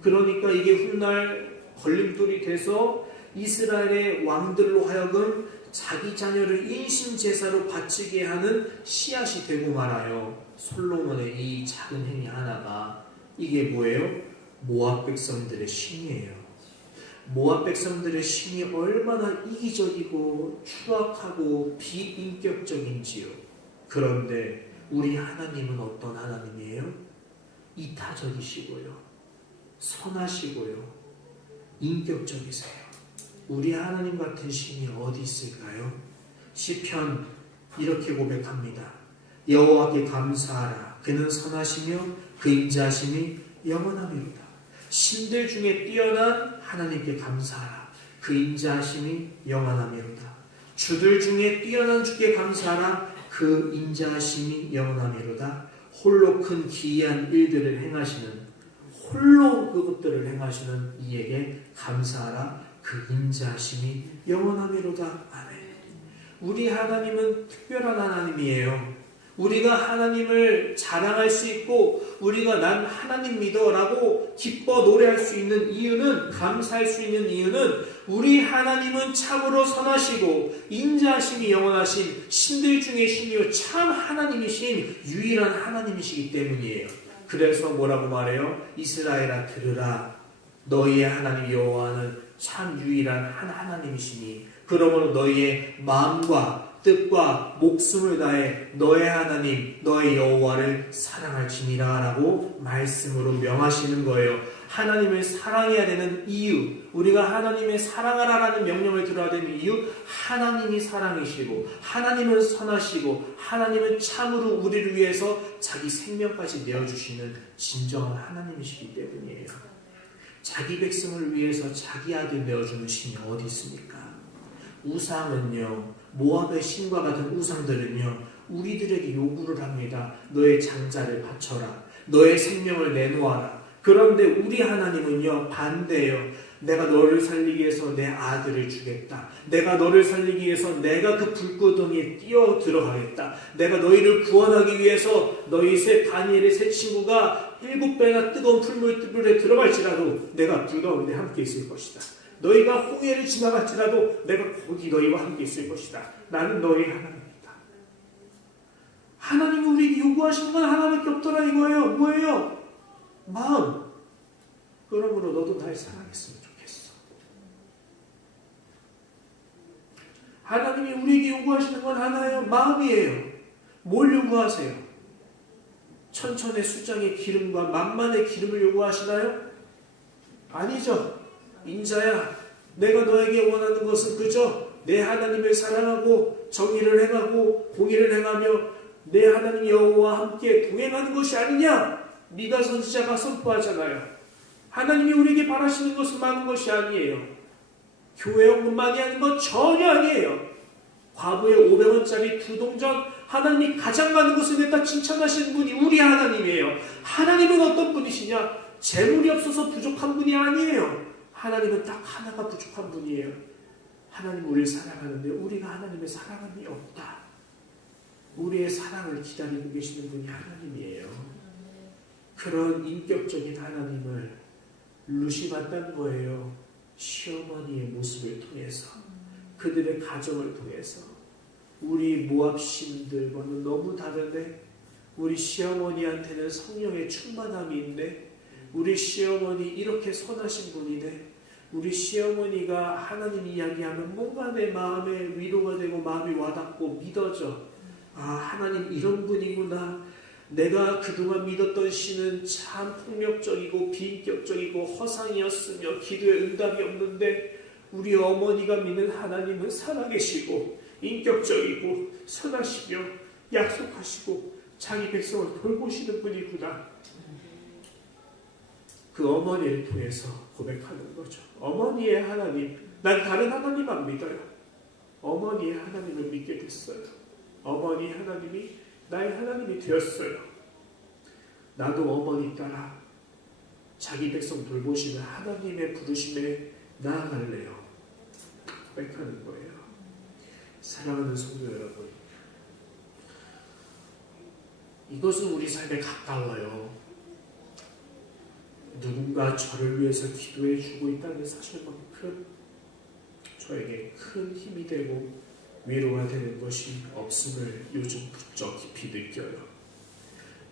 그러니까 이게 훗날 걸림돌이 돼서 이스라엘의 왕들로 하여금 자기 자녀를 인신제사로 바치게 하는 씨앗이 되고 말아요. 솔로몬의 이 작은 행위 하나가 이게 뭐예요? 모압 백성들의 신이에요. 모압 백성들의 신이 얼마나 이기적이고 추악하고 비인격적인지요. 그런데 우리 하나님은 어떤 하나님이에요? 이타적이시고요, 선하시고요, 인격적이세요. 우리 하나님 같은 신이 어디 있을까요? 시편 이렇게 고백합니다. 여호와께 감사하라. 그는 선하시며 그 인자하심이 영원하미로다. 신들 중에 뛰어난 하나님께 감사하라. 그 인자하심이 영원하미로다. 주들 중에 뛰어난 주께 감사하라. 그 인자하심이 영원하미로다. 홀로 큰 기이한 일들을 행하시는, 홀로 그것들을 행하시는 이에게 감사하라. 그 인자하심이 영원하미로다. 아멘. 우리 하나님은 특별한 하나님이에요. 우리가 하나님을 자랑할 수 있고 우리가 난 하나님 믿어라고 기뻐 노래할 수 있는 이유는, 감사할 수 있는 이유는 우리 하나님은 참으로 선하시고 인자하심이 영원하신 신들 중에 신이요 참 하나님이신 유일한 하나님이시기 때문이에요. 그래서 뭐라고 말해요? 이스라엘아 들으라. 너희의 하나님 여호와는 참 유일한 한 하나님이시니 그러므로 너희의 마음과 뜻과 목숨을 다해 너의 하나님 너의 여호와를 사랑할지니라 라고 말씀으로 명하시는 거예요. 하나님을 사랑해야 되는 이유, 우리가 하나님의 사랑하라라는 명령을 들어야 되는 이유, 하나님이 사랑이시고 하나님은 선하시고 하나님은 참으로 우리를 위해서 자기 생명까지 내어주시는 진정한 하나님이시기 때문이에요. 자기 백성을 위해서 자기 아들 내어주는 신이 어디 있습니까? 우상은요, 모압의 신과 같은 우상들은요 우리들에게 요구를 합니다. 너의 장자를 바쳐라. 너의 생명을 내놓아라. 그런데 우리 하나님은요 반대예요. 내가 너를 살리기 위해서 내 아들을 주겠다. 내가 너를 살리기 위해서 내가 그 불구덩이에 뛰어 들어가겠다. 내가 너희를 구원하기 위해서 너희 다니엘의 세 친구가 7배나 뜨거운 풀물에 들어갈지라도 내가 불 가운데 함께 있을 것이다. 너희가 홍해를 지나갈지라도 내가 거기 너희와 함께 있을 것이다. 나는 너희 하나님이다. 하나님이 우리에게 요구하시는 건 하나밖에 없더라 이거예요. 뭐예요? 마음. 그러므로 너도 날 사랑했으면 좋겠어. 하나님이 우리에게 요구하시는 건 하나예요. 마음이에요. 뭘 요구하세요? 천천의 수장의 기름과 만만의 기름을 요구하시나요? 아니죠. 인자야, 내가 너에게 원하는 것은 그저 내 하나님을 사랑하고 정의를 행하고 공의를 행하며 내 하나님 여호와와 함께 동행하는 것이 아니냐? 미가 선지자가 선포하잖아요. 하나님이 우리에게 바라시는 것은 많은 것이 아니에요. 교회 헌금 많이 하는 건 전혀 아니에요. 과부의 500원짜리 2동전 하나님이 가장 많은 것을 냈다 칭찬하시는 분이 우리 하나님이에요. 하나님은 어떤 분이시냐? 재물이 없어서 부족한 분이 아니에요. 하나님은 딱 하나가 부족한 분이에요. 하나님 우리를 사랑하는데 우리가 하나님의 사랑함이 없다. 우리의 사랑을 기다리고 계시는 분이 하나님이에요. 그런 인격적인 하나님을 룻이 만난 거예요. 시어머니의 모습을 통해서, 그들의 가정을 통해서. 우리 모압 신들과는 너무 다르네. 우리 시어머니한테는 성령의 충만함이 있네. 우리 시어머니 이렇게 선하신 분이네. 우리 시어머니가 하나님 이야기하면 뭔가 내 마음에 위로가 되고 마음이 와닿고 믿어져. 아, 하나님 이런 분이구나. 내가 그동안 믿었던 신은 참 폭력적이고 비인격적이고 허상이었으며 기도에 응답이 없는데 우리 어머니가 믿는 하나님은 살아계시고 인격적이고 선하시며 약속하시고 자기 백성을 돌보시는 분이구나. 그 어머니를 통해서 고백하는 거죠. 어머니의 하나님, 난 다른 하나님 안 믿어요. 어머니의 하나님을 믿게 됐어요. 어머니 하나님이 나의 하나님이 되었어요. 나도 어머니 따라 자기 백성 돌보시는 하나님의 부르심에 나아갈래요. 고백하는 거예요. 사랑하는 성도 여러분, 이것은 우리 삶에 가까워요. 누군가 저를 위해서 기도해 주고 있다는 사실만큼 저에게 큰 힘이 되고 위로가 되는 것이 없음을 요즘 부쩍 깊이 느껴요.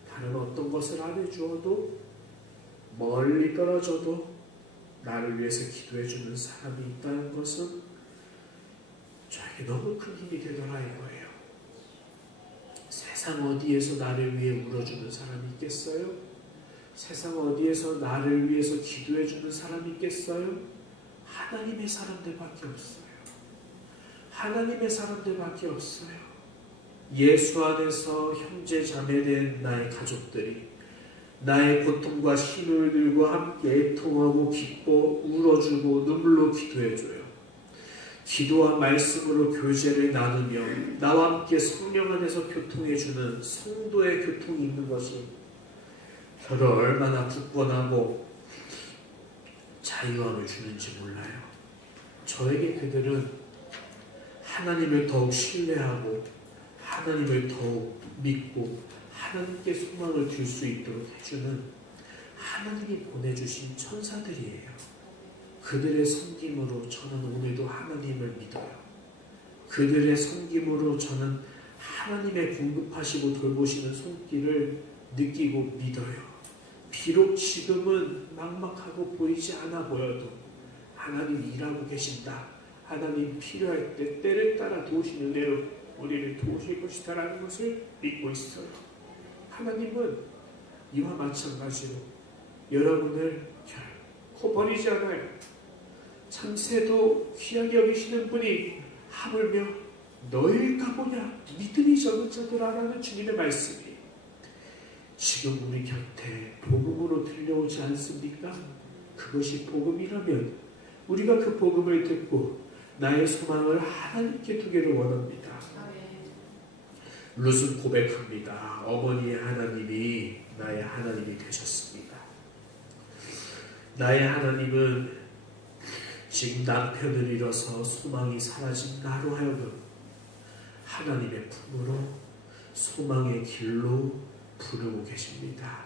다른 어떤 것을 안 해주어도 멀리 떨어져도 나를 위해서 기도해 주는 사람이 있다는 것은 저에게 너무 큰 힘이 되더라 이거예요. 세상 어디에서 나를 위해 울어주는 사람이 있겠어요? 세상 어디에서 나를 위해서 기도해 주는 사람이 있겠어요? 하나님의 사람들밖에 없어요. 하나님의 사람들밖에 없어요. 예수 안에서 형제 자매된 나의 가족들이 나의 고통과 신을 들고 함께 애통하고 기뻐 울어주고 눈물로 기도해줘요. 기도와 말씀으로 교제를 나누며 나와 함께 성령 안에서 교통해주는 성도의 교통이 있는 것이 저를 얼마나 굳건하고 자유함을 주는지 몰라요. 저에게 그들은 하나님을 더욱 신뢰하고 하나님을 더욱 믿고 하나님께 소망을 둘 수 있도록 해주는 하나님이 보내주신 천사들이에요. 그들의 섬김으로 저는 오늘도 하나님을 믿어요. 그들의 섬김으로 저는 하나님의 공급하시고 돌보시는 손길을 느끼고 믿어요. 비록 지금은 막막하고 보이지 않아 보여도 하나님 일하고 계신다. 하나님 필요할 때 때를 따라 도우시는 대로 우리를 도우실 것이다라는 것을 믿고 있어요. 하나님은 이와 마찬가지로 여러분을 결코 버리지 않아요. 참새도 귀하게 여기시는 분이 하물며 너일까 보냐 믿음이 적은 자들아라는 주님의 말씀이 지금 우리 곁에 복음으로 들려오지 않습니까? 그것이 복음이라면 우리가 그 복음을 듣고 나의 소망을 하나님께 두기를 원합니다. 룻은 고백합니다. 어머니의 하나님이 나의 하나님이 되셨습니다. 나의 하나님은 지금 남편을 잃어서 소망이 사라진 나로 하여금 하나님의 품으로 소망의 길로 부르고 계십니다.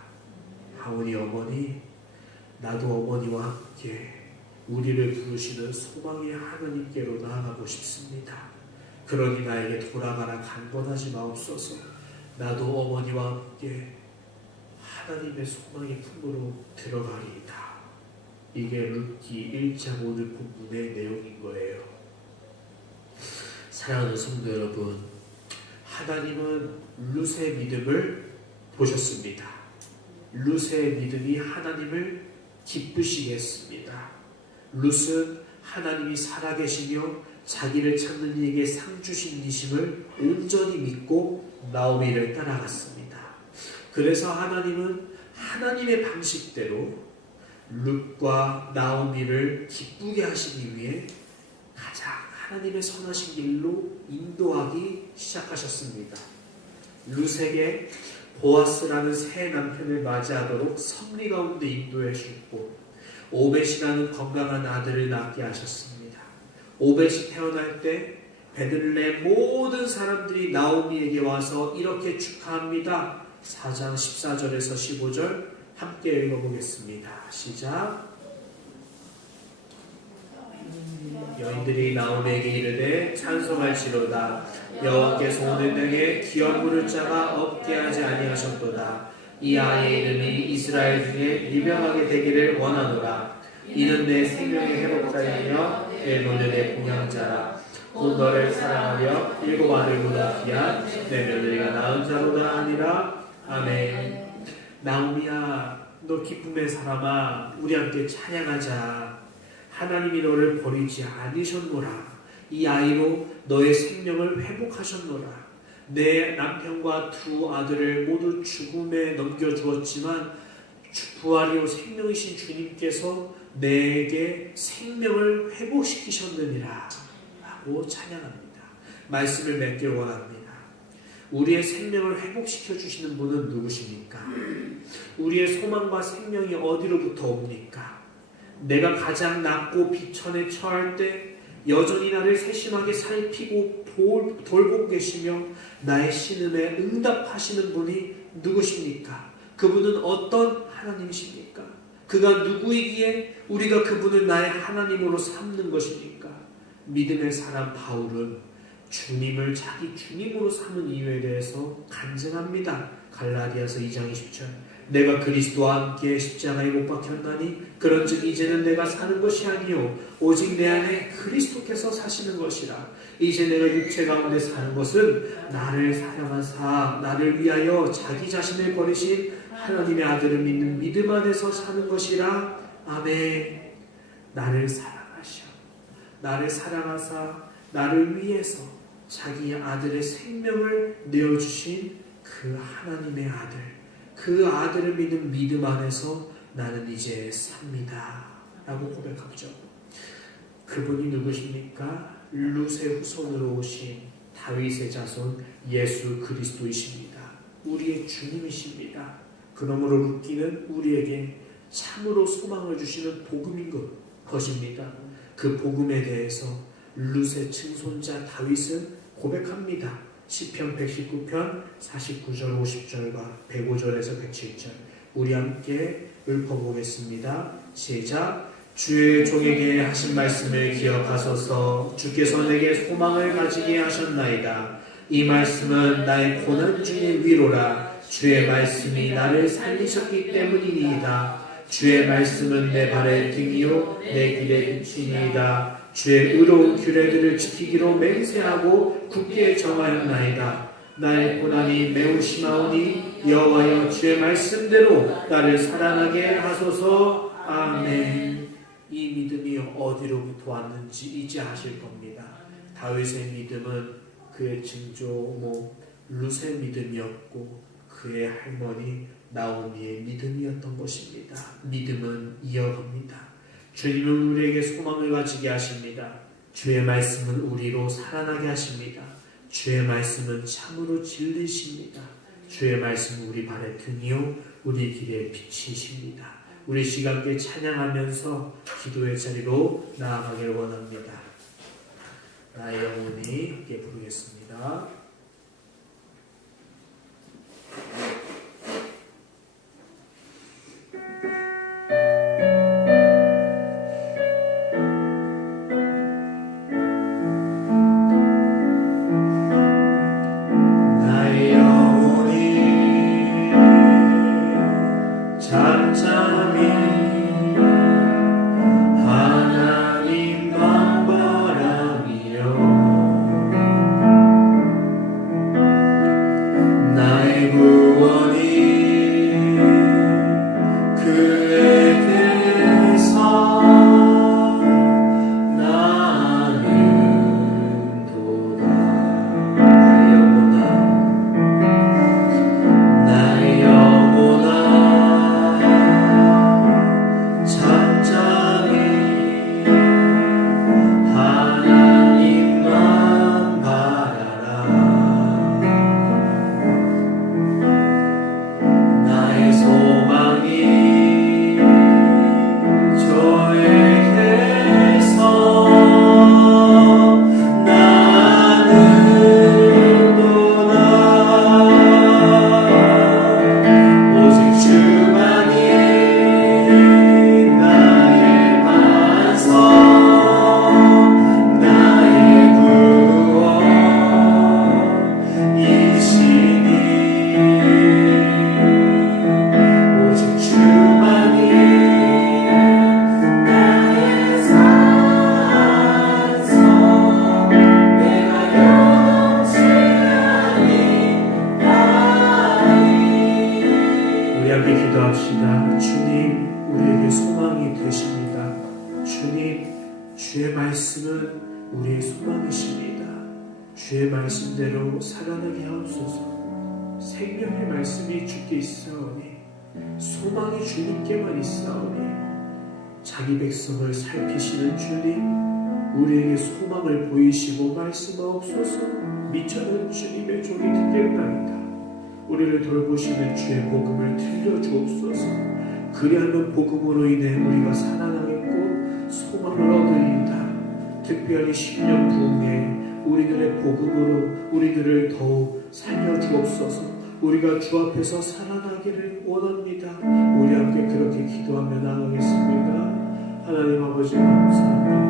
하오니 어머니, 나도 어머니와 함께 우리를 부르시는 소망의 하나님께로 나아가고 싶습니다. 그러니 나에게 돌아가라 간번하지 마옵소서. 나도 어머니와 함께 하나님의 소망의 품으로 들어가리이다. 이게 룻기 1장 오늘 본문의 내용인 거예요. 사랑하는 성도 여러분, 하나님은 룻의 믿음을 보셨습니다. 룻의 믿음이 하나님을 기쁘시게 했습니다. 룻은 하나님이 살아계시며 자기를 찾는 이에게 상 주신 이심을 온전히 믿고 나오미를 따라갔습니다. 그래서 하나님은 하나님의 방식대로 룻과 나오미를 기쁘게 하시기 위해 가장 하나님의 선하신 길로 인도하기 시작하셨습니다. 룻에게 보아스라는 새 남편을 맞이하도록 섭리 가운데 인도해 주셨고 오벳이라는 건강한 아들을 낳게 하셨습니다. 오벳이 태어날 때 베들레헴 모든 사람들이 나오미에게 와서 이렇게 축하합니다. 4장 14절에서 15절 함께 읽어보겠습니다. 시작. 여인들이 나오미에게 이르되 찬송할지로다. 여호와께서 오늘 땅에 기업 물을 자가 없게 하지 아니하셨도다. 이 아이의 이름이 이스라엘 중에 유명하게 되기를 원하노라. 이는 내 생명의 회복자이며 내 노년의 공양자라. 곧 너를 사랑하며 일곱 아들보다 귀한 내 며느리가 낳은 자로다 하니라. 아멘. 나오미야, 너 기쁨의 사람아, 우리 함께 찬양하자. 하나님이 너를 버리지 않으셨노라. 이 아이로 너의 생명을 회복하셨노라. 내 남편과 두 아들을 모두 죽음에 넘겨주었지만 부활이요 생명이신 주님께서 내게 생명을 회복시키셨느니라 라고 찬양합니다. 말씀을 맺길 원합니다. 우리의 생명을 회복시켜 주시는 분은 누구십니까? 우리의 소망과 생명이 어디로부터 옵니까? 내가 가장 낮고 비천에 처할 때 여전히 나를 세심하게 살피고 돌보고 계시며 나의 신음에 응답하시는 분이 누구십니까? 그분은 어떤 하나님이십니까? 그가 누구이기에 우리가 그분을 나의 하나님으로 삼는 것입니까? 믿음의 사람 바울은 주님을 자기 주님으로 삼은 이유에 대해서 간증합니다. 갈라디아서 2장 20절. 내가 그리스도와 함께 십자가에 못 박혔나니 그런즉 이제는 내가 사는 것이 아니요 오직 내 안에 그리스도께서 사시는 것이라. 이제 내가 육체 가운데 사는 것은 나를 사랑하사 나를 위하여 자기 자신을 버리신 하나님의 아들을 믿는 믿음 안에서 사는 것이라. 아멘. 나를 사랑하사 나를 위해서 자기 아들의 생명을 내어주신 그 하나님의 아들, 그 아들을 믿는 믿음 안에서 나는 이제 삽니다 라고 고백하죠. 그분이 누구십니까? 룻의 후손으로 오신 다윗의 자손 예수 그리스도이십니다. 우리의 주님이십니다. 그러므로 룻기는 우리에게 참으로 소망을 주시는 복음인 것입니다. 그 복음에 대해서 룻의 증손자 다윗은 고백합니다. 시편 119편 49절 50절과 105절에서 107절 우리 함께 읊어보겠습니다. 시작. 주의 종에게 하신 말씀을 기억하소서. 주께서 내게 소망을 가지게 하셨나이다. 이 말씀은 나의 고난 중의 위로라. 주의 말씀이 나를 살리셨기 때문이니이다. 주의 말씀은 내 발의 등이요 내 길의 빛이니이다. 주의 의로운 규례들을 지키기로 맹세하고 굳게 정하였나이다. 나의 고난이 매우 심하오니 여호와여 주의 말씀대로 나를 살아나게 하소서. 아멘. 이 믿음이 어디로부터 왔는지 이제 아실 겁니다. 다윗의 믿음은 그의 증조모 룻의 믿음이었고 그의 할머니 나오미의 믿음이었던 것입니다. 믿음은 이어갑니다. 주님은 우리에게 소망을 가지게 하십니다. 주의 말씀은 우리로 살아나게 하십니다. 주의 말씀은 참으로 진리십니다. 주의 말씀은 우리 발의 등이요 우리 길의 빛이십니다. 우리 시간께 찬양하면서 기도의 자리로 나아가길 원합니다. 나의 영혼이 함께 부르겠습니다. 기도합시다. 주님, 우리에게 소망이 되십니다. 주님, 주의 말씀은 우리의 소망이십니다. 주의 말씀대로 살아나게 하옵소서. 생명의 말씀이 주께 있사오니 소망이 주님께만 있사오니 자기 백성을 살피시는 주님, 우리에게 소망을 보이시고 말씀하옵소서. 미천한 주님의 종이 듣겠나이다. 우리를 돌보시는 주의 복음을 들려주옵소서. 그리하면 복음으로 인해 우리가 살아나겠고 소망을 얻으리이다. 특별히 10년 부흥에 우리들의 복음으로 우리들을 더욱 살려주옵소서. 우리가 주 앞에서 살아나기를 원합니다. 우리 함께 그렇게 기도하며 나가겠습니다. 하나님 아버지 감사합니다.